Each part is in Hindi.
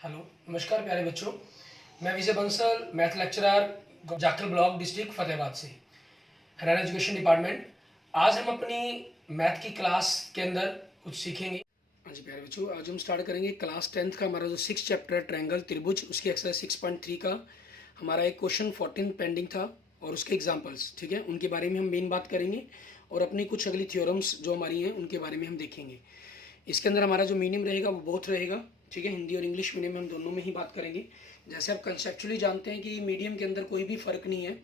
हेलो, नमस्कार प्यारे बच्चों। मैं Vijay Bansal, math lecturer, Jakhal block, district Fatehabad से, हरियाणा एजुकेशन डिपार्टमेंट। आज हम अपनी मैथ की क्लास के अंदर कुछ सीखेंगे। हाँ जी प्यारे बच्चों, आज हम स्टार्ट करेंगे क्लास 10th का हमारा जो 6 चैप्टर ट्रायंगल त्रिभुज, उसकी एक्सरसाइज 6.3 का हमारा एक क्वेश्चन 14 पेंडिंग था और उसके एग्जाम्पल्स, ठीक है, उनके बारे में हम मेन बात करेंगे और अपनी कुछ अगली थ्योरम्स जो हमारी हैं उनके बारे में हम देखेंगे। इसके अंदर हमारा जो मीनिंग रहेगा वो बोथ रहेगा, ठीक है, हिंदी और इंग्लिश मीडियम में हम दोनों में ही बात करेंगे। जैसे आप कंसेप्चुअली जानते हैं कि मीडियम के अंदर कोई भी फ़र्क नहीं है,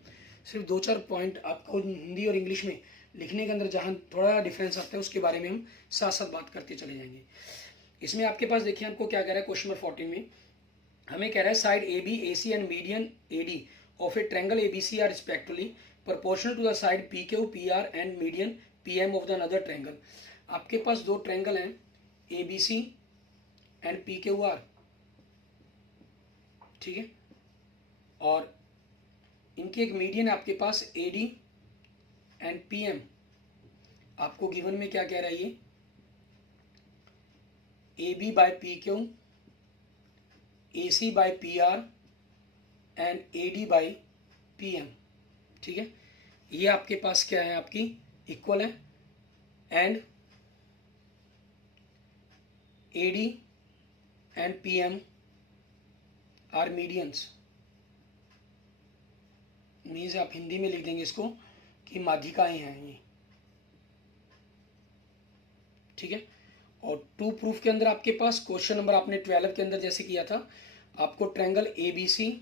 सिर्फ 2-4 पॉइंट आपको हिंदी और इंग्लिश में लिखने के अंदर जहाँ थोड़ा डिफरेंस आता है उसके बारे में हम साथ साथ बात करते चले जाएंगे। इसमें आपके पास देखिए आपको क्या कह रहा है क्वेश्चन नंबर 14 में, हमें कह रहा है side A B A C and median A D of a triangle A B C are respectively proportional to the side P Q P R and median P M of the another triangle. आपके पास दो ट्रायंगल हैं A B C and P Q R, ठीक है, और इनकी एक मीडियन है आपके पास A D and P M. आपको गिवन में क्या कह रहा है ये, A B by P Q, A C by P R and A D by P M, ठीक है। ये आपके पास क्या है, आपकी इक्वल है and A D and P M R medians. Means आप हिंदी में लिख देंगे इसको कि माध्यिकाएं हैं ये, ठीक है। और टू प्रूफ के अंदर आपके पास क्वेश्चन नंबर आपने 12 के अंदर जैसे किया था, आपको triangle A B C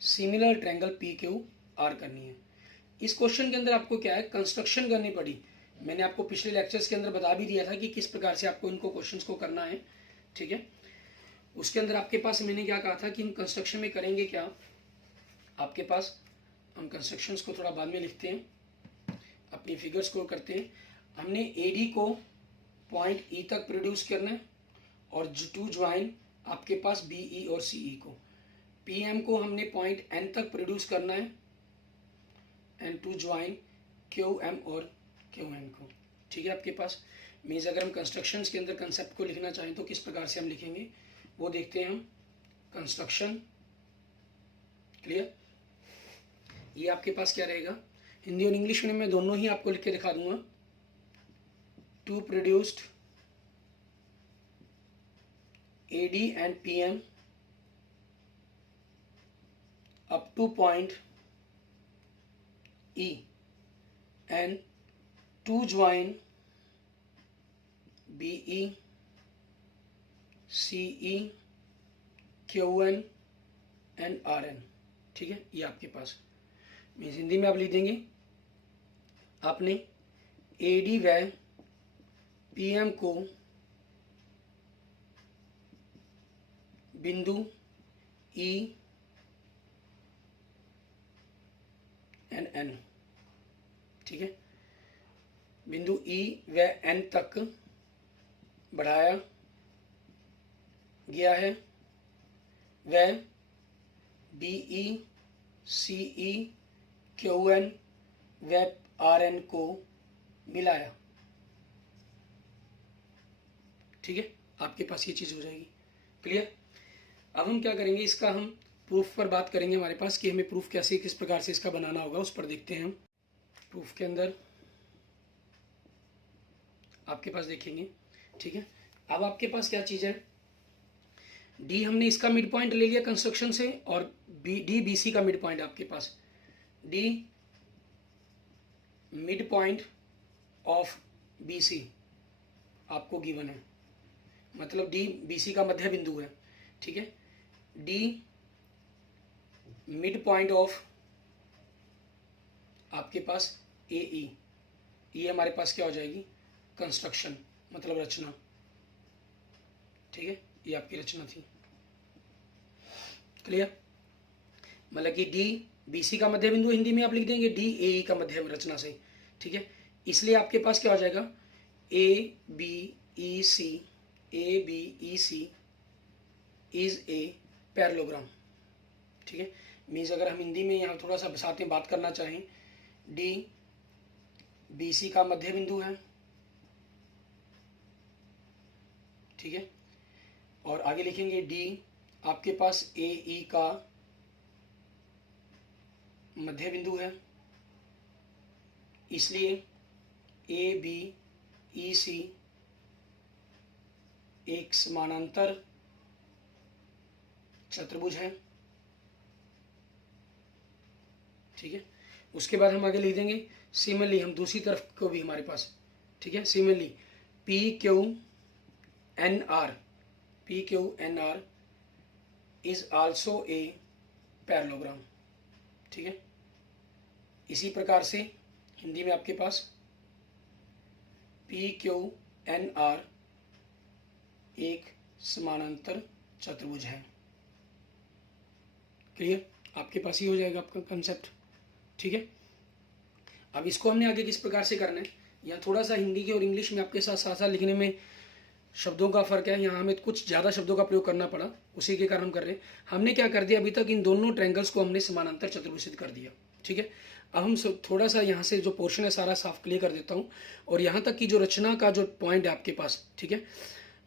similar triangle P Q R करनी है। इस क्वेश्चन के अंदर आपको क्या है, कंस्ट्रक्शन करनी पड़ी। मैंने आपको पिछले लेक्चर्स के अंदर बता भी दिया था कि किस प्रकार से आपको इनको क्वेश्चंस को करना है, ठीक है। उसके अंदर आपके पास मैंने क्या कहा था कि हम कंस्ट्रक्शन में करेंगे क्या, आपके पास हम कंस्ट्रक्शंस को थोड़ा बाद में लिखते हैं, अपनी फिगर्स को करते हैं। हमने ए डी को पॉइंट ई तक प्रोड्यूस करना है और टू ज्वाइन आपके पास बी ई और सी ई को। पी एम को हमने पॉइंट एन तक प्रोड्यूस करना है and to join Q M और क्यू एन को, ठीक है। आपके पास मीन्स अगर हम कंस्ट्रक्शंस के अंदर कंसेप्ट को लिखना चाहें तो किस प्रकार से हम लिखेंगे वो देखते हैं हम। Construction, clear. ये आपके पास क्या रहेगा, हिंदी और इंग्लिश में मैं दोनों ही आपको लिख के दिखा दूंगा। To produced A D and P M up to point E and to join B E C E Q N and R N, ठीक है। ये आपके पास मीन्स हिंदी में आप लिख देंगे, आपने ए डी व पी एम को बिंदु ई एंड एन, ठीक है, बिंदु ई व एन तक बढ़ाया गया है, वह B E C E Q N व आर एन को मिलाया, ठीक है। आपके पास ये चीज़ हो जाएगी, क्लियर। अब हम क्या करेंगे, इसका हम प्रूफ पर बात करेंगे हमारे पास कि हमें प्रूफ कैसे किस प्रकार से इसका बनाना होगा, उस पर देखते हैं हम। प्रूफ के अंदर आपके पास देखेंगे, ठीक है। अब आपके पास क्या चीज़ है, डी हमने इसका मिड पॉइंट ले लिया कंस्ट्रक्शन से और बी डी बी सी का मिड पॉइंट आपके पास, D mid point of B C आपको गिवन है, मतलब डी बी सी का मध्य बिंदु है, ठीक है। डी मिड पॉइंट ऑफ आपके पास ए ई, ये हमारे पास क्या हो जाएगी, कंस्ट्रक्शन मतलब रचना, ठीक है। ये आपकी रचना थी, क्लियर। मतलब कि डी बी सी का मध्य बिंदु हिंदी में आप लिख देंगे डी ए ई का मध्य रचना से, ठीक है। इसलिए आपके पास क्या हो जाएगा, A B E C, A B E C is a parallelogram, ठीक है। मीन्स अगर हम हिंदी में यहाँ थोड़ा सा साथ में बात करना चाहें, डी बी सी का मध्य बिंदु है, ठीक है, और आगे लिखेंगे डी आपके पास ए ई का मध्य बिंदु है, इसलिए ए बी ई सी एक समानांतर चतुर्भुज है। ठीक है, उसके बाद हम आगे लिख देंगे सिमिलरली, हम दूसरी तरफ को भी हमारे पास, ठीक है, similarly P Q N R, P Q N R is also a parallelogram. ठीक है, इसी प्रकार से हिंदी में आपके पास पी क्यू एन आर एक समानांतर चतुर्भुज है। क्लियर, आपके पास ही हो जाएगा आपका कंसेप्ट। ठीक है, अब इसको हमने आगे किस प्रकार से करना है, यहाँ थोड़ा सा हिंदी के और इंग्लिश में आपके साथ साथ साथ लिखने में शब्दों का फर्क है, यहाँ हमें कुछ ज़्यादा शब्दों का प्रयोग करना पड़ा, उसी के कारण हम कर रहे हैं। हमने क्या कर दिया, अभी तक इन दोनों ट्रायंगल्स को हमने समानांतर चतुर्भुज कर दिया। ठीक है, अब हम थोड़ा सा यहाँ से जो पोर्शन है सारा साफ क्लियर कर देता हूँ, और यहाँ तक की जो रचना का जो पॉइंट है आपके पास, ठीक है,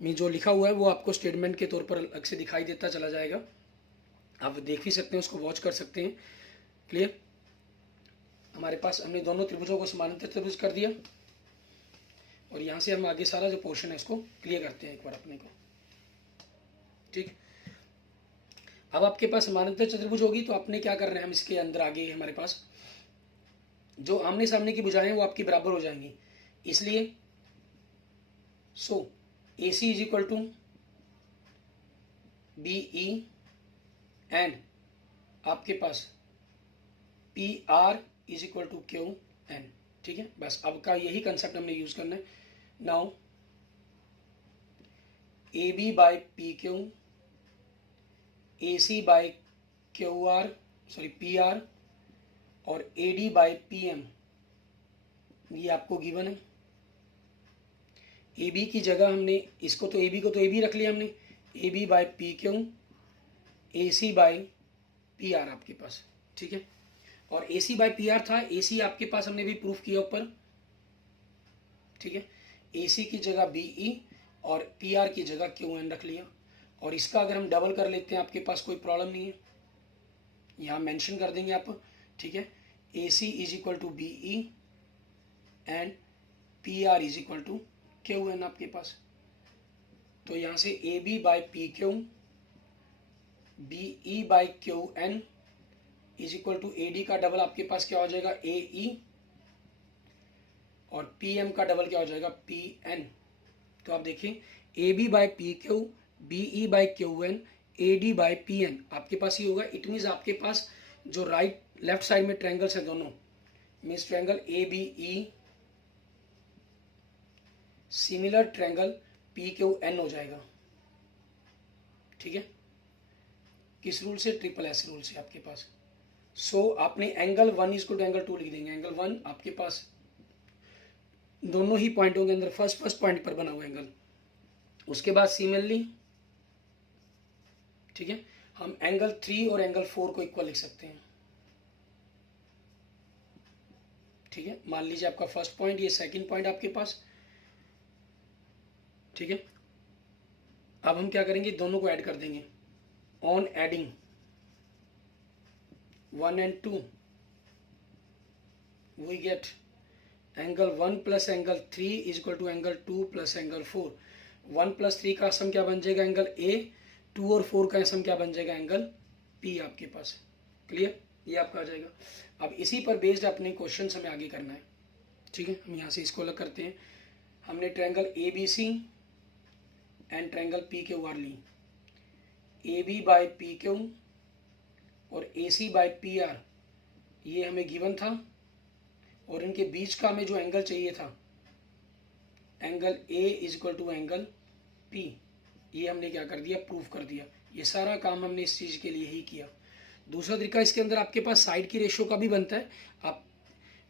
मैं जो लिखा हुआ है वो आपको स्टेटमेंट के तौर पर अलग से दिखाई देता चला जाएगा, आप देख भी सकते हैं, उसको वॉच कर सकते हैं। क्लियर, हमारे पास हमने दोनों त्रिभुजों को समानांतर त्रिभुज कर दिया, और यहाँ से हम आगे सारा जो पोर्शन है इसको क्लियर करते हैं एक बार अपने को। ठीक, अब आपके पास समानांतर चतुर्भुज होगी तो आपने क्या करना है, हम इसके अंदर आगे हमारे पास जो आमने सामने की भुजाएं वो आपकी बराबर हो जाएंगी, इसलिए so A C is equal to B E and आपके पास P R is equal to Q N. ठीक है, बस अब का यही कंसेप्ट हमने यूज करना है। Now A B by P Q, A C by Q R, sorry P R, और A D by P M, ये आपको गिवन है। ए बी की जगह हमने इसको तो ए बी को तो ए बी रख लिया हमने, A B by P Q, A C by P R आपके पास। ठीक है, और A C by P R था, ए सी आपके पास हमने भी प्रूफ किया ऊपर। ठीक है, ए सी की जगह बी ई और पी आर की जगह क्यू एन रख लिया, और इसका अगर हम डबल कर लेते हैं आपके पास कोई प्रॉब्लम नहीं है, यहाँ मेंशन कर देंगे आप। ठीक है, A C is equal to B E and P R is equal to Q N आपके पास। तो यहाँ से A B by P Q, B E by Q N is equal to A D का डबल आपके पास क्या हो जाएगा, ए ई, और पी एम का डबल क्या हो जाएगा, पी एन। तो आप देखिए A B by P Q, B E by Q N, A D by P N आपके पास ही होगा। इट मीन्स आपके पास जो राइट लेफ्ट साइड में ट्रायंगल्स हैं दोनों, means triangle A B E similar triangle P Q N हो जाएगा। ठीक है, किस रूल से, ट्रिपल एस रूल से आपके पास। सो आपने एंगल 1 इज टू एंगल 2 लिख देंगे। एंगल 1 आपके पास दोनों ही पॉइंटों के अंदर फर्स्ट पॉइंट पर बना हुआ एंगल, उसके बाद सिमिलरली, ठीक है, हम एंगल 3 और एंगल 4 को इक्वल लिख सकते हैं। ठीक है, मान लीजिए आपका फर्स्ट पॉइंट, ये सेकंड पॉइंट आपके पास। ठीक है, अब हम क्या करेंगे, दोनों को ऐड कर देंगे। On adding 1 and 2 we get angle 1 plus angle 3 is equal to angle 2 plus angle 4। 1 plus 3 का सम क्या बन जाएगा, एंगल A, 2 और 4 का सम क्या बन जाएगा, एंगल P आपके पास। क्लियर, ये आपका आ जाएगा। अब इसी पर बेस्ड अपने क्वेश्चन हमें आगे करना है। ठीक है, हम यहाँ से इसको अलग करते हैं। हमने triangle A B C and triangle P Q R ली, A B by P Q और A C by P R ये हमें गिवन था, और इनके बीच का हमें जो एंगल चाहिए था, angle A is equal to angle P, ये हमने क्या कर दिया, प्रूफ कर दिया। ये सारा काम हमने इस चीज़ के लिए ही किया। दूसरा तरीका इसके अंदर आपके पास साइड की रेशियो का भी बनता है। आप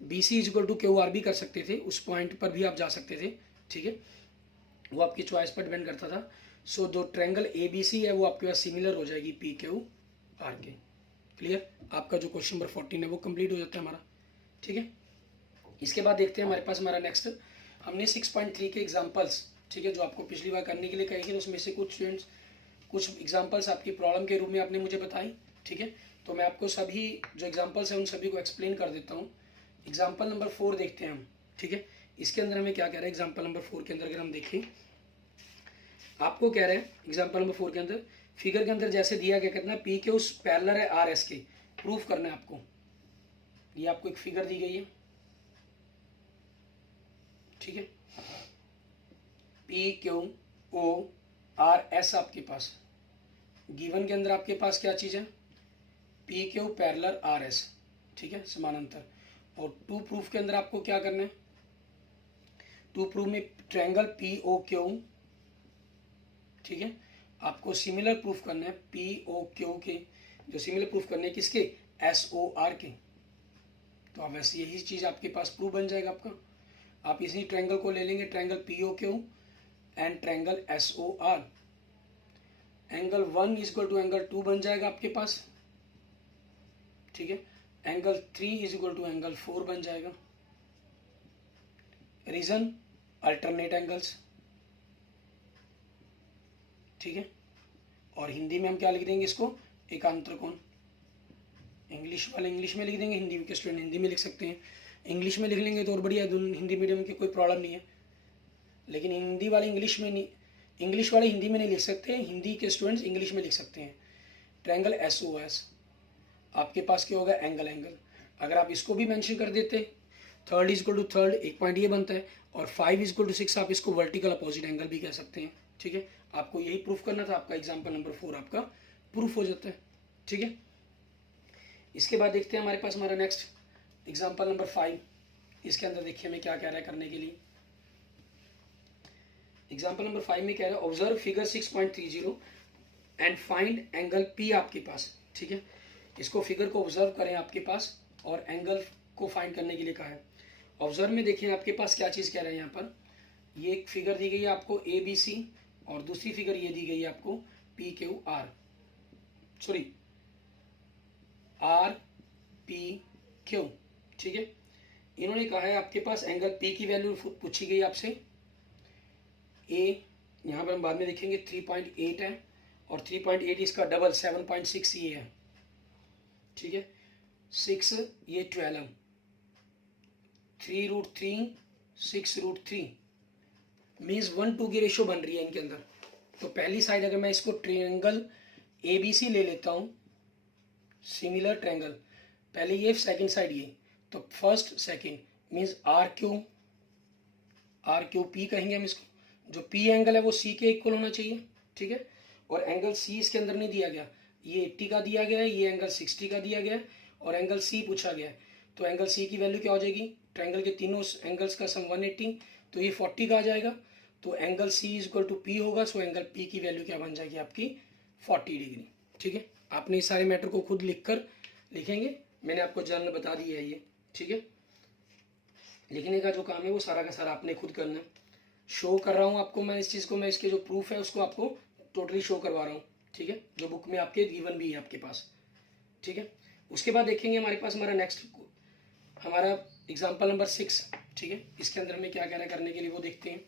B C is equal to Q R भी कर सकते थे, उस पॉइंट पर भी आप जा सकते थे। ठीक है, वो आपकी चॉइस पर डिपेंड करता था। सो जो ट्रायंगल ए बी सी है वो आपके पास सिमिलर हो जाएगी पी क्यू आर के। क्लियर, आपका जो क्वेश्चन नंबर 14 है वो कंप्लीट हो जाता है हमारा। ठीक है, इसके बाद देखते हैं हमारे पास हमारा नेक्स्ट, हमने 6.3 के एग्जांपल्स, ठीक है, जो आपको पिछली बार करने के लिए कहे थे, उसमें से कुछ स्टूडेंट्स कुछ एग्जांपल्स आपकी प्रॉब्लम के रूप में आपने मुझे बताई, ठीक है। तो मैं आपको सभी जो एग्जांपल्स हैं उन सभी को एक्सप्लेन कर देता हूँ। एग्जांपल नंबर 4 देखते हैं हम, ठीक है। इसके अंदर हमें क्या कह रहा है, एग्जांपल नंबर 4 के अंदर अगर हम देखें, आपको कह रहे हैं एग्जांपल नंबर 4 के अंदर फिगर के अंदर जैसे दिया गया, कितना पी के उस पैरेलल है आर एस के, प्रूफ करना है आपको। ये आपको एक फिगर दी गई है, ठीक है। P Q O R S आपके पास गिवन के अंदर आपके पास क्या चीज़ है, P Q parallel R S, ठीक है, समानांतर। और टू प्रूफ के अंदर आपको क्या करना है, टू प्रूफ में ट्रायंगल पी ओ क्यू, ठीक है, आपको सिमिलर प्रूफ करना है पी ओ क्यू के, जो सिमिलर प्रूफ करने हैं किसके, एस ओ आर के। तो अब वैसे यही चीज़ आपके पास प्रूफ बन जाएगा आपका। आप इसी ट्रायंगल को ले लेंगे, triangle P O Q and triangle S O R. Angle 1 equal to angle 2 बन जाएगा आपके पास, ठीक है। एंगल 3 इक्वल टू एंगल 4 बन जाएगा। रीजन अल्टरनेट एंगल्स, ठीक है। और हिंदी में हम क्या लिख देंगे इसको, एकांतर कोण। इंग्लिश वाले इंग्लिश में लिख देंगे, हिंदी के स्टूडेंट हिंदी में लिख सकते हैं। इंग्लिश में लिख लेंगे तो और बढ़िया, हिंदी मीडियम की कोई प्रॉब्लम नहीं है। लेकिन हिंदी वाले इंग्लिश में नहीं, इंग्लिश वाले हिंदी में नहीं लिख सकते, हिंदी के स्टूडेंट्स इंग्लिश में लिख सकते हैं। ट्रायंगल एस ओ एस आपके पास क्या होगा, एंगल एंगल। अगर आप इसको भी मेंशन कर देते, third is equal to third, एक पॉइंट ये बनता है, और 5 इज इक्वल टू 6 आप इसको वर्टिकल अपोजिट एंगल भी कह सकते हैं, ठीक है। आपको यही प्रूफ करना था, आपका एग्जाम्पल नंबर 4 आपका प्रूफ हो जाता है, ठीक है। इसके बाद देखते हैं हमारे पास हमारा नेक्स्ट एग्जाम्पल नंबर 5। इसके अंदर देखिए हमें क्या कह रहा है करने के लिए। एग्जाम्पल नंबर 5 में कह रहा है observe figure 6.30 and find angle P आपके पास, ठीक है। इसको फिगर को ऑब्जर्व करें आपके पास और एंगल को फाइंड करने के लिए कहा है। ऑब्जर्व में देखिए आपके पास क्या चीज़ कह रहे हैं, यहाँ पर ये एक फिगर दी गई है आपको ए बी सी, और दूसरी फिगर ये दी गई है आपको P Q R, sorry R P Q, ठीक है। इन्होंने कहा है आपके पास एंगल पी की वैल्यू पूछी गई आपसे, ए यहाँ पर हम बाद में देखेंगे 3.8 है, और 3.8 इसका डबल 7.6 ये है, ठीक है। 6 ये 12, 3√3 6√3 मीन्स 1:2 की रेशो बन रही है इनके अंदर। तो पहली साइड अगर मैं इसको ट्रायंगल ए बी सी ले लेता हूँ, सिमिलर ट्रायंगल, पहले ये सेकंड साइड ये, तो first second means R Q P कहेंगे हम इसको। जो पी एंगल है वो सी के इक्वल होना चाहिए, ठीक है। और एंगल सी इसके अंदर नहीं दिया गया, ये 80 का दिया गया है, ये एंगल 60 का दिया गया है, और एंगल सी पूछा गया है। तो एंगल सी की वैल्यू क्या हो जाएगी, ट्रायंगल के तीनों एंगल्स का सम 180, तो ये 40 का आ जाएगा। तो angle C is equal to P होगा, सो एंगल पी की वैल्यू क्या बन जाएगी आपकी 40 डिग्री, ठीक है। आपने इस सारे मैटर को खुद लिखकर लिखेंगे, मैंने आपको जर्नल बता दी है ये, ठीक है। लिखने का जो काम है वो सारा का सारा आपने खुद करना है। शो कर रहा हूँ आपको मैं इस चीज़ को, मैं इसके जो प्रूफ है उसको आपको टोटली शो करवा रहा हूँ, ठीक है, जो बुक में आपके गिवन भी है आपके पास, ठीक है। उसके बाद देखेंगे हमारे पास हमारा नेक्स्ट हमारा एग्जाम्पल नंबर 6, ठीक है। इसके अंदर हमें क्या कहना करने के लिए वो देखते हैं।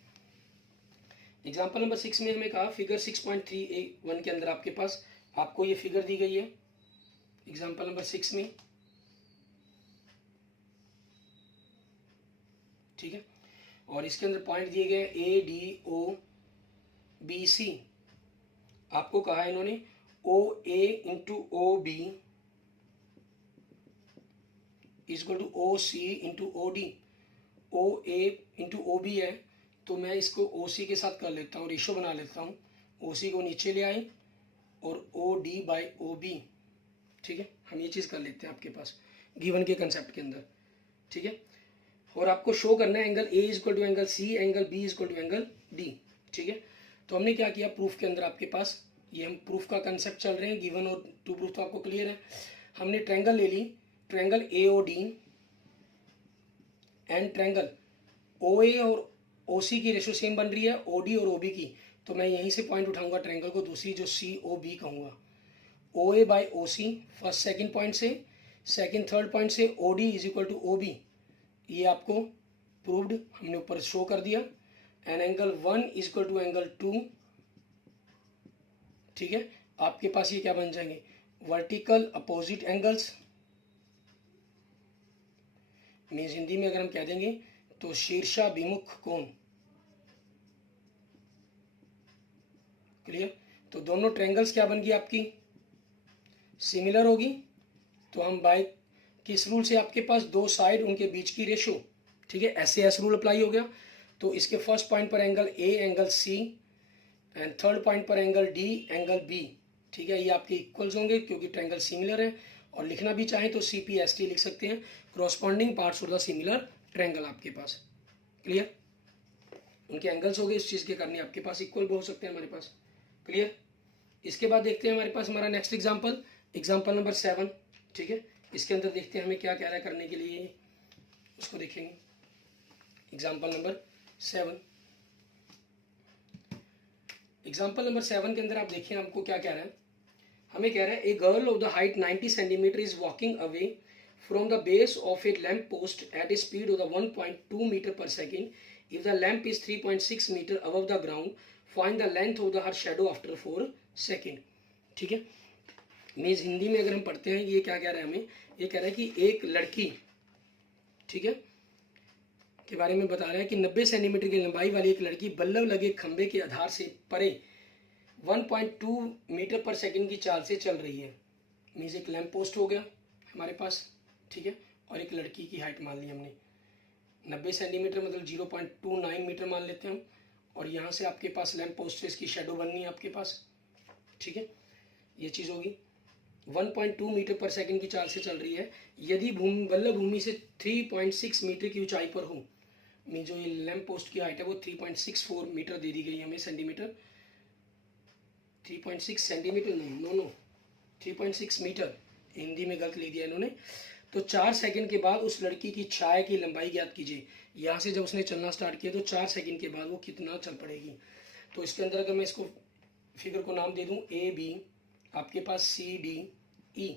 एग्जाम्पल नंबर 6 में हमें कहा फिगर 6.31 के अंदर आपके पास आपको ये फिगर दी गई है एग्जाम्पल नंबर 6 में, ठीक है। और इसके अंदर पॉइंट दिए गए A D O B C. आपको कहा है इन्होंने O A into O B is equal to O C into O D. O A into O B है, तो मैं इसको ओ सी के साथ कर लेता हूँ, रेशो बना लेता हूँ। ओ सी को नीचे ले आए और O D by O B, ठीक है। हम ये चीज़ कर लेते हैं आपके पास गिवन के कंसेप्ट के अंदर, ठीक है। और आपको शो करना है angle A is equal to angle C, angle B is equal to angle D, ठीक है। तो हमने क्या किया प्रूफ के अंदर आपके पास, ये हम प्रूफ का कंसेप्ट चल रहे हैं, गिवन और टू प्रूफ तो आपको क्लियर है। हमने ट्रायंगल ले ली, triangle A O D and triangle O A और ओ सी की रेशो सेम बन रही है ओ डी और ओ बी की, तो मैं यहीं से पॉइंट उठाऊंगा ट्रायंगल को, दूसरी जो सी ओ बी कहूँगा, O A by O C first second point से, सेकेंड थर्ड पॉइंट से O D is equal to O B. ये आपको प्रूव्ड हमने ऊपर शो कर दिया। And angle 1 is equal to angle 2 ठीक है, आपके पास ये क्या बन जाएंगे, vertical opposite angles, means Hindi में अगर हम कह देंगे तो शीर्षाभिमुख कोण। क्लियर। तो दोनों ट्रायंगल्स क्या बन गई आपकी, सिमिलर होगी। तो हम बाय किस रूल से, आपके पास दो साइड उनके बीच की रेशो, ठीक है, ऐसे एस रूल अप्लाई हो गया। तो इसके फर्स्ट पॉइंट पर angle A, angle C, and third point पर एंगल डी, एंगल बी, ठीक है, ये आपके इक्वल्स होंगे क्योंकि ट्रायंगल सिमिलर है। और लिखना भी चाहें तो CPST लिख सकते हैं, corresponding parts of the similar triangle आपके पास। क्लियर, उनके एंगल्स हो गए इस चीज़ के करने, आपके पास इक्वल भी हो सकते हैं हमारे पास। क्लियर। इसके बाद देखते हैं हमारे पास हमारा नेक्स्ट एग्जाम्पल, एग्जाम्पल नंबर 7, ठीक है। इसके अंदर देखते हैं हमें क्या कह रहा है करने के लिए, उसको देखेंगे। एग्जाम्पल नंबर 7, एग्जाम्पल नंबर 7 के अंदर आप देखिए हमको क्या कह रहा है, हमें कह रहा है a girl of the height 90 centimetre is walking away from the base of a lamp post at a speed of the 1.2 metre per second if the lamp is 3.6 metre above the ground, find the length of the her shadow after 4 second. ठीक है, मीन्स हिंदी में अगर हम पढ़ते हैं ये क्या कह रहा है हमें, ये कह रहा है कि एक लड़की, ठीक है, के बारे में बता रहा है कि 90 सेंटीमीटर की लंबाई वाली एक लड़की बल्लभ लगे खंबे के आधार से परे 1.2 मीटर पर सेकंड की चाल से चल रही है। मीन्स एक लैंप पोस्ट हो गया हमारे पास, ठीक है, और एक लड़की की हाइट मान ली हमने 90 सेंटीमीटर मतलब 0.29 मीटर मान लेते हैं हम, और यहाँ से आपके पास लैंप पोस्ट से इसकी शेडो बननी है आपके पास, ठीक है, ये चीज़ होगी। 1.2 मीटर पर सेकंड की चाल से चल रही है। यदि बल्लभ भूमि से 3.6 मीटर की ऊंचाई पर हो, मीन जो ये लैंप पोस्ट की हाइट है वो 3.64 मीटर दे दी गई है हमें, सेंटीमीटर, 3.6 सेंटीमीटर नहीं, नो 3.6 मीटर, हिंदी में गलत लिख दिया इन्होंने। तो 4 सेकंड के बाद उस लड़की की छाया की लंबाई ज्ञात कीजिए। यहाँ से जब उसने चलना स्टार्ट किया तो 4 सेकंड के बाद वो कितना चल पड़ेगी। तो इसके अंदर अगर मैं इसको फिगर को नाम दे दूँ AB, आपके पास CDE,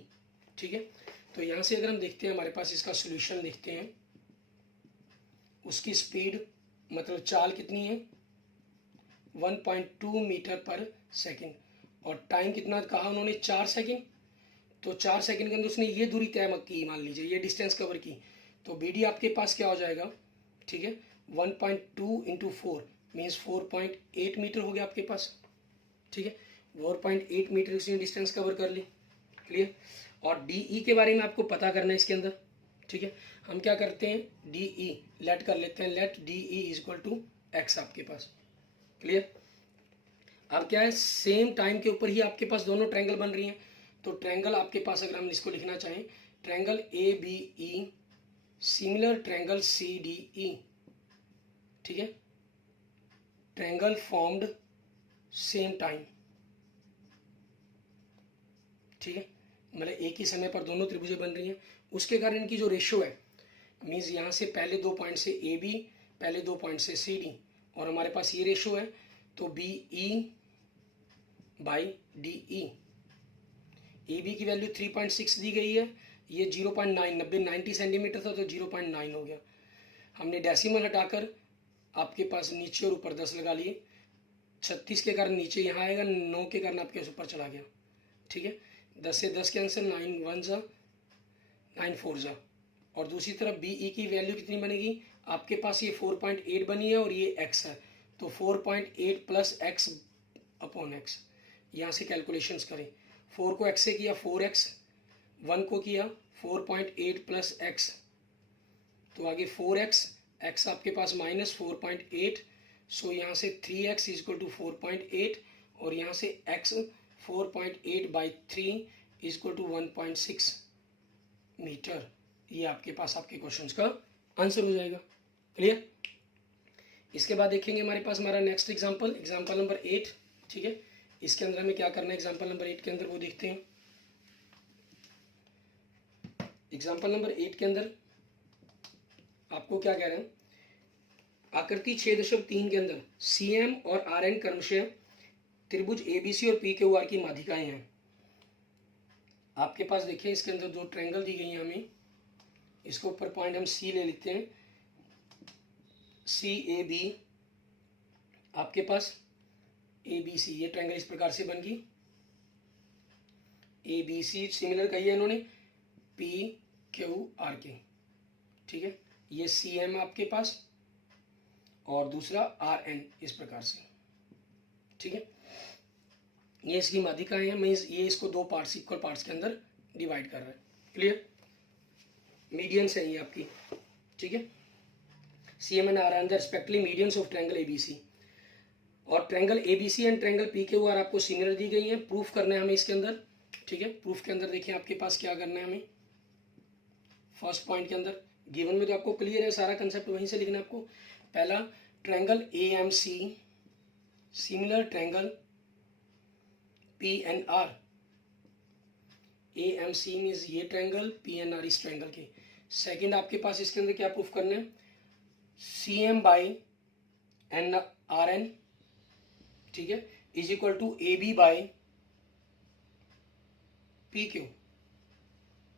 ठीक है। तो यहाँ से अगर हम देखते हैं हमारे पास इसका सोल्यूशन देखते हैं, उसकी स्पीड मतलब चाल कितनी है 1.2 मीटर पर सेकंड, और टाइम कितना कहा उन्होंने 4 सेकंड। तो 4 सेकंड के अंदर उसने ये दूरी तय की, मान लीजिए ये डिस्टेंस कवर की, तो BD आपके पास क्या हो जाएगा, ठीक है, 1.2 इंटू 4 मीन्स 4.8 मीटर हो गया आपके पास, ठीक है, 4.8 मीटर उसने डिस्टेंस कवर कर ली। क्लियर। और DE के बारे में आपको पता करना है इसके अंदर, ठीक है, हम क्या करते हैं DE लेट कर लेते हैं, let DE is equal to x आपके पास। क्लियर। अब क्या है, सेम टाइम के ऊपर ही आपके पास दोनों ट्रायंगल बन रही हैं। तो ट्रायंगल आपके पास अगर हम इसको लिखना चाहें, triangle ABE similar triangle CDE, ठीक है, ट्रायंगल फॉर्म्ड सेम टाइम, ठीक है, मतलब एक ही समय पर दोनों त्रिभुजें बन रही हैं, उसके कारण इनकी जो रेशो है, मीन्स यहाँ से पहले 2 पॉइंट से AB, पहले 2 पॉइंट से CD, और हमारे पास ये रेशो है, तो BE बाई DE। AB की वैल्यू 3.6 दी गई है, ये 0.9, 90 सेंटीमीटर था तो 0.9 हो गया। हमने डेसिमल हटाकर आपके पास नीचे और ऊपर 10 लगा लिए, 36 के कारण नीचे यहाँ आएगा, 9 के कारण आपके ऊपर चला गया, ठीक है, 10 से 10 कैंसिल, 9 1 जा 9 4 जा, और दूसरी तरफ BE की वैल्यू कितनी बनेगी आपके पास, ये 4.8 बनी है और ये x है, तो 4.8 प्लस x अपॉन x, यहाँ से कैलकुलेशंस करें, 4 को x से किया 4x, 1 को किया 4.8 प्लस x, तो आगे 4x, x आपके पास माइनस 4.8, सो यहाँ से 3x इज इक्वल टू 4.8, और यहाँ से x 4.8 by 3 is equal to 1.6 metre. ये आपके पास आपके क्वेश्चंस का आंसर हो जाएगा। क्लियर। इसके बाद देखेंगे हमारे पास हमारा नेक्स्ट एग्जांपल, एग्जांपल नंबर 8, ठीक है, इसके अंदर हमें क्या करना है एग्जांपल नंबर 8 के अंदर वो देखते हैं। एग्जांपल नंबर 8 के अंदर आपको क्या कह रहे हैं, आकृति 6.3 के अंदर CM और RN क्रमशः त्रिभुज ABC और PQR की माध्यिकाएं हैं। आपके पास देखिए इसके अंदर दो ट्रायंगल दी गई हैं हमें, इसके ऊपर पॉइंट हम C ले लेते हैं, CAB, आपके पास ABC, ये ट्रायंगल इस प्रकार से बन गई, ए बी सी सिमिलर कही है इन्होंने, पी क्यू आर के, ठीक है। ये सी एम आपके पास और दूसरा आर एन, इस प्रकार से, ठीक है। ये इसकी माध्यिकाएं हैं, मैं ये इसको दो पार्ट्स, इक्वल पार्ट्स के अंदर डिवाइड कर रहा है। क्लियर? मीडियंस है ये आपकी, ठीक है। C M and R N the respectively medians of triangle ABC. और triangle ABC and triangle P Q R आपको सिमिलर दी गई है। प्रूफ करना है हमें इसके अंदर, ठीक है। प्रूफ के अंदर देखिए आपके पास क्या करना है हमें। फर्स्ट पॉइंट के अंदर गिवन में तो आपको क्लियर है, सारा कंसेप्ट वहीं से लिखना है आपको। पहला, triangle A M C similar triangle P N R. A M C means ये ट्रायंगल, पी एन आर इस ट्रायंगल के। सेकंड आपके पास इसके अंदर क्या प्रूफ करना है, C M by N R N, ठीक है, is equal to A B by P Q,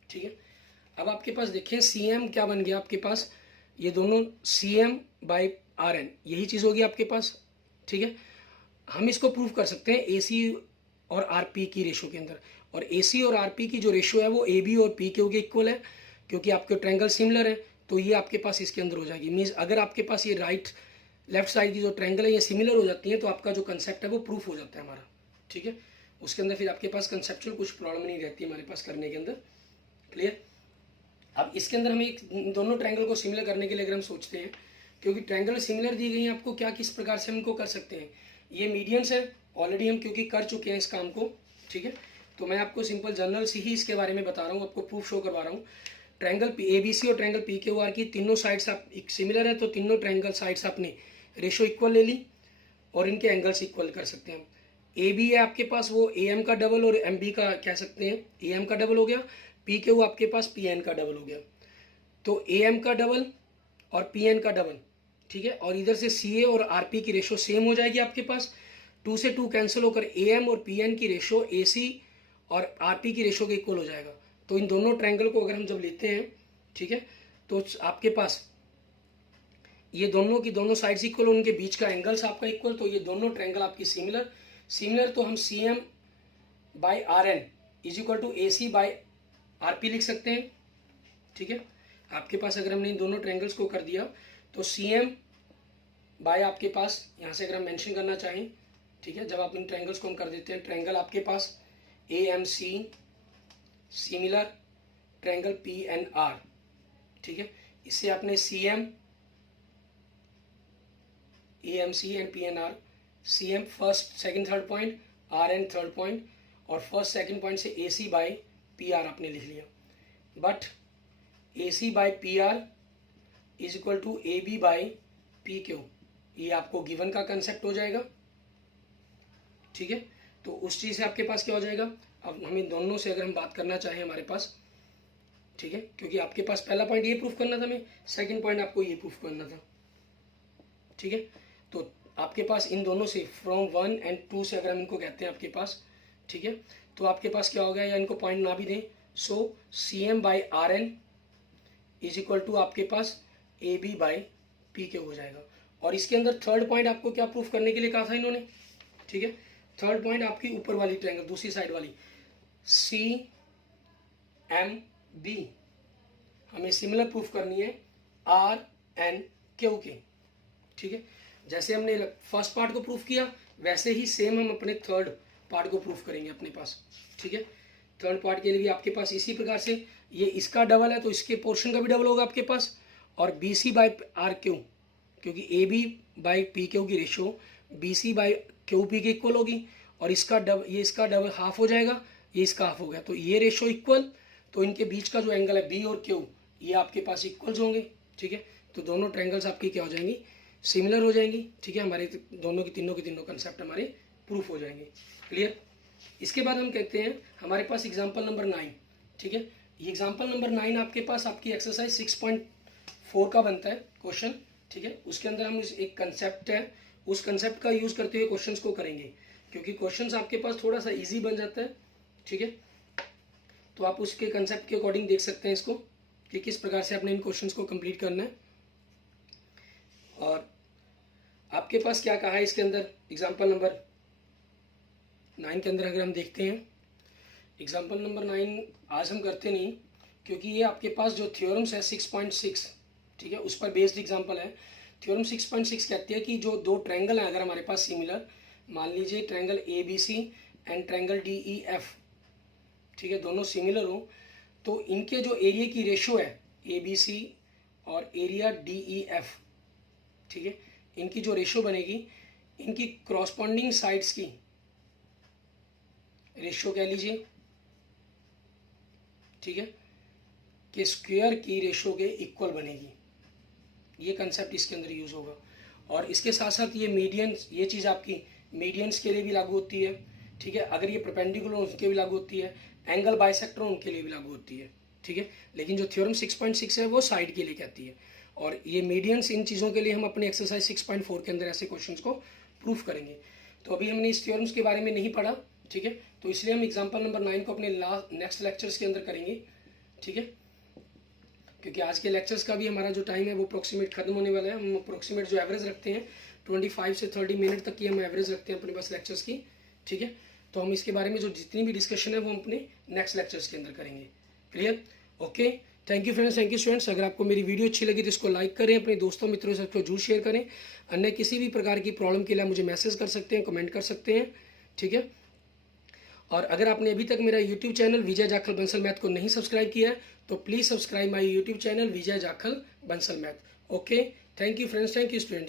ठीक है। अब आपके पास देखिए सी एम क्या बन गया आपके पास, ये दोनों C M by R N, यही चीज़ होगी आपके पास, ठीक है। हम इसको प्रूव कर सकते हैं ए सी और आर पी की रेशो के अंदर, और ए सी और आर पी की जो रेशो है वो ए बी और पी क्यू के इक्वल है, क्योंकि आपके ट्रायंगल सिमिलर है। तो ये आपके पास इसके अंदर हो जाएगी। मीन्स अगर आपके पास ये राइट लेफ्ट साइड की जो ट्रायंगल है ये सिमिलर हो जाती है, तो आपका जो कंसेप्ट है वो प्रूफ हो जाता है हमारा, ठीक है। उसके अंदर फिर आपके पास कंसेप्चुअल कुछ प्रॉब्लम नहीं रहती हमारे पास करने के अंदर। क्लियर? अब इसके अंदर हमें इन दोनों ट्रायंगल को सिमिलर करने के लिए अगर हम सोचते हैं, क्योंकि ट्रायंगल सिमिलर दी गई है आपको, क्या किस प्रकार से हम इनको कर सकते हैं। ये मीडियंस है, ऑलरेडी हम क्योंकि कर चुके हैं इस काम को, ठीक है। तो मैं आपको सिंपल जनरल से ही इसके बारे में बता रहा हूँ, आपको प्रूफ शो करवा रहा हूँ। ट्रायंगल ए बी सी और ट्रायंगल पी क्यू आर की तीनों साइड्स आप सिमिलर है, तो तीनों ट्रायंगल साइड्स आपने रेशो इक्वल ले ली और इनके एंगल्स इक्वल कर सकते हैं हम। ए बी है आपके पास वो ए एम का डबल और एम बी का कह सकते हैं, ए एम का डबल हो गया। पी क्यू आपके पास पी एन का डबल हो गया, तो ए एम का डबल और पी एन का डबल, ठीक है। और इधर से सी ए और आर पी की रेशो सेम हो जाएगी आपके पास, 2 से 2 कैंसिल होकर ए एम और पी एन की रेशो ए सी और आर पी की रेशो के इक्वल हो जाएगा। तो इन दोनों ट्रायंगल को अगर हम जब लेते हैं, ठीक है, तो आपके पास ये दोनों की दोनों साइड्स इक्वल, उनके बीच का एंगल्स आपका इक्वल, तो ये दोनों ट्रायंगल आपकी सिमिलर। तो हम C M by R N is equal to A C by R P लिख सकते हैं, ठीक है। आपके पास अगर हमने इन दोनों ट्रायंगल्स को कर दिया तो सी एम बाय आपके पास यहाँ से अगर हम मेंशन करना चाहें, ठीक है, जब आप इन ट्रायंगल्स को हम कर देते हैं, ट्रायंगल आपके पास A M C similar triangle P N R, ठीक है। इससे आपने C M A M C and P N R, C M first second third point, R N third point, और फर्स्ट सेकंड पॉइंट से A C by P R आपने लिख लिया। But A C by P R is equal to A B by P Q, ये आपको गिवन का कंसेप्ट हो जाएगा, ठीक है। तो उस चीज़ से आपके पास क्या हो जाएगा, अब हम इन दोनों से अगर हम बात करना चाहें हमारे पास, ठीक है, क्योंकि आपके पास पहला पॉइंट ये प्रूफ करना था, हमें सेकंड पॉइंट आपको ये प्रूफ करना था, ठीक है। तो आपके पास इन दोनों से फ्रॉम 1 और 2 से अगर हम इनको कहते हैं आपके पास, ठीक है, तो आपके पास क्या हो गया, या इनको पॉइंट ना भी दें, so C M by R N is equal to आपके पास A B by P Q हो जाएगा। और इसके अंदर थर्ड पॉइंट आपको क्या प्रूफ करने के लिए कहा था इन्होंने, ठीक है। थर्ड पॉइंट आपकी ऊपर वाली ट्रायंगल दूसरी साइड वाली सी एम बी हमें सिमिलर प्रूफ करनी है आर एन क्यू के, ठीक है। जैसे हमने फर्स्ट पार्ट को प्रूफ किया वैसे ही सेम हम अपने थर्ड पार्ट को प्रूफ करेंगे अपने पास, ठीक है। थर्ड पार्ट के लिए भी आपके पास इसी प्रकार से, ये इसका डबल है तो इसके पोर्शन का भी डबल होगा आपके पास, और B C by R Q, क्योंकि A B by P Q की ratio B C by Q P के इक्वल होगी, और इसका ये इसका डबल हाफ हो जाएगा, ये इसका हाफ हो गया, तो ये रेशो इक्वल, तो इनके बीच का जो एंगल है बी और क्यू ये आपके पास इक्वल्स होंगे, ठीक है। तो दोनों ट्रायंगल्स आपकी क्या हो जाएंगी, सिमिलर हो जाएंगी, ठीक है। हमारे दोनों के तीनों कंसेप्ट हमारे प्रूफ हो जाएंगे। क्लियर? इसके बाद हम कहते हैं हमारे पास एग्जाम्पल नंबर 9, ठीक है। ये एग्जाम्पल नंबर 9 आपके पास आपकी एक्सरसाइज 6.4 का बनता है क्वेश्चन, ठीक है। उसके अंदर हम एक कंसेप्ट है, उस कंसेप्ट का यूज करते हुए क्वेश्चंस को करेंगे, क्योंकि क्वेश्चंस आपके पास थोड़ा सा इजी बन जाता है, ठीक है। तो आप उसके कंसेप्ट के अकॉर्डिंग देख सकते हैं इसको कि किस प्रकार से आपने इन क्वेश्चंस को कंप्लीट करना है। और आपके पास क्या कहा है इसके अंदर, एग्जाम्पल नंबर 9 के अंदर अगर हम देखते हैं, एग्जाम्पल नंबर 9 आज हम करते नहीं, क्योंकि ये आपके पास जो थ्योरम्स है 6.6, ठीक है, उस पर बेस्ड एग्जाम्पल है। थ्योरम 6.6 कहती है कि जो दो ट्रायंगल हैं अगर हमारे पास सिमिलर, मान लीजिए triangle A B C and triangle D E F, ठीक है, दोनों सिमिलर हो, तो इनके जो एरिया की रेशो है ए बी सी और एरिया डी ई एफ, ठीक है, इनकी जो रेशो बनेगी, इनकी क्रॉसपॉन्डिंग साइड्स की रेशो कह लीजिए, ठीक है, कि स्क्वायर की रेशो के इक्वल बनेगी। ये कंसेप्ट इसके अंदर यूज होगा। और इसके साथ साथ ये मीडियंस, ये चीज़ आपकी मीडियंस के लिए भी लागू होती है, ठीक है, अगर ये परपेंडिकुलर हो उसके भी लागू होती है, एंगल बाइसेक्टर उनके लिए भी लागू होती है, ठीक है। लेकिन जो थ्योरम 6.6 है वो साइड के लिए कहती है, और ये मीडियंस, इन चीज़ों के लिए हम अपने एक्सरसाइज 6.4 के अंदर ऐसे क्वेश्चंस को प्रूफ करेंगे। तो अभी हमने इस थ्योरम्स के बारे में नहीं पढ़ा, ठीक है, तो इसलिए हम एग्जाम्पल नंबर 9 को अपने नेक्स्ट लेक्चर्स के अंदर करेंगे, ठीक है, क्योंकि आज के लेक्चर्स का भी हमारा जो टाइम है वो अप्रोक्सीमेट खत्म होने वाला है। हम अप्रोक्सीमेट जो एवरेज रखते हैं 25 से 30 मिनट तक की हम एवरेज रखते हैं अपने पास लेक्चर्स की, ठीक है। तो हम इसके बारे में जो जितनी भी डिस्कशन है वो हम अपने नेक्स्ट लेक्चर्स के अंदर करेंगे। Clear? Okay, thank you friends, thank you students. अगर आपको मेरी वीडियो अच्छी लगी तो इसको लाइक करें, अपने दोस्तों मित्रों से इसको जरूर शेयर करें। अन्य किसी भी प्रकार की प्रॉब्लम के लिए मुझे मैसेज कर सकते हैं, कमेंट कर सकते हैं, ठीक है। और अगर आपने अभी तक मेरा यूट्यूब चैनल विजय जाखल बंसल मैथ को नहीं सब्सक्राइब किया है तो please subscribe my YouTube channel Vijay Jakhal Bansal math. Okay, thank you friends, thank you students.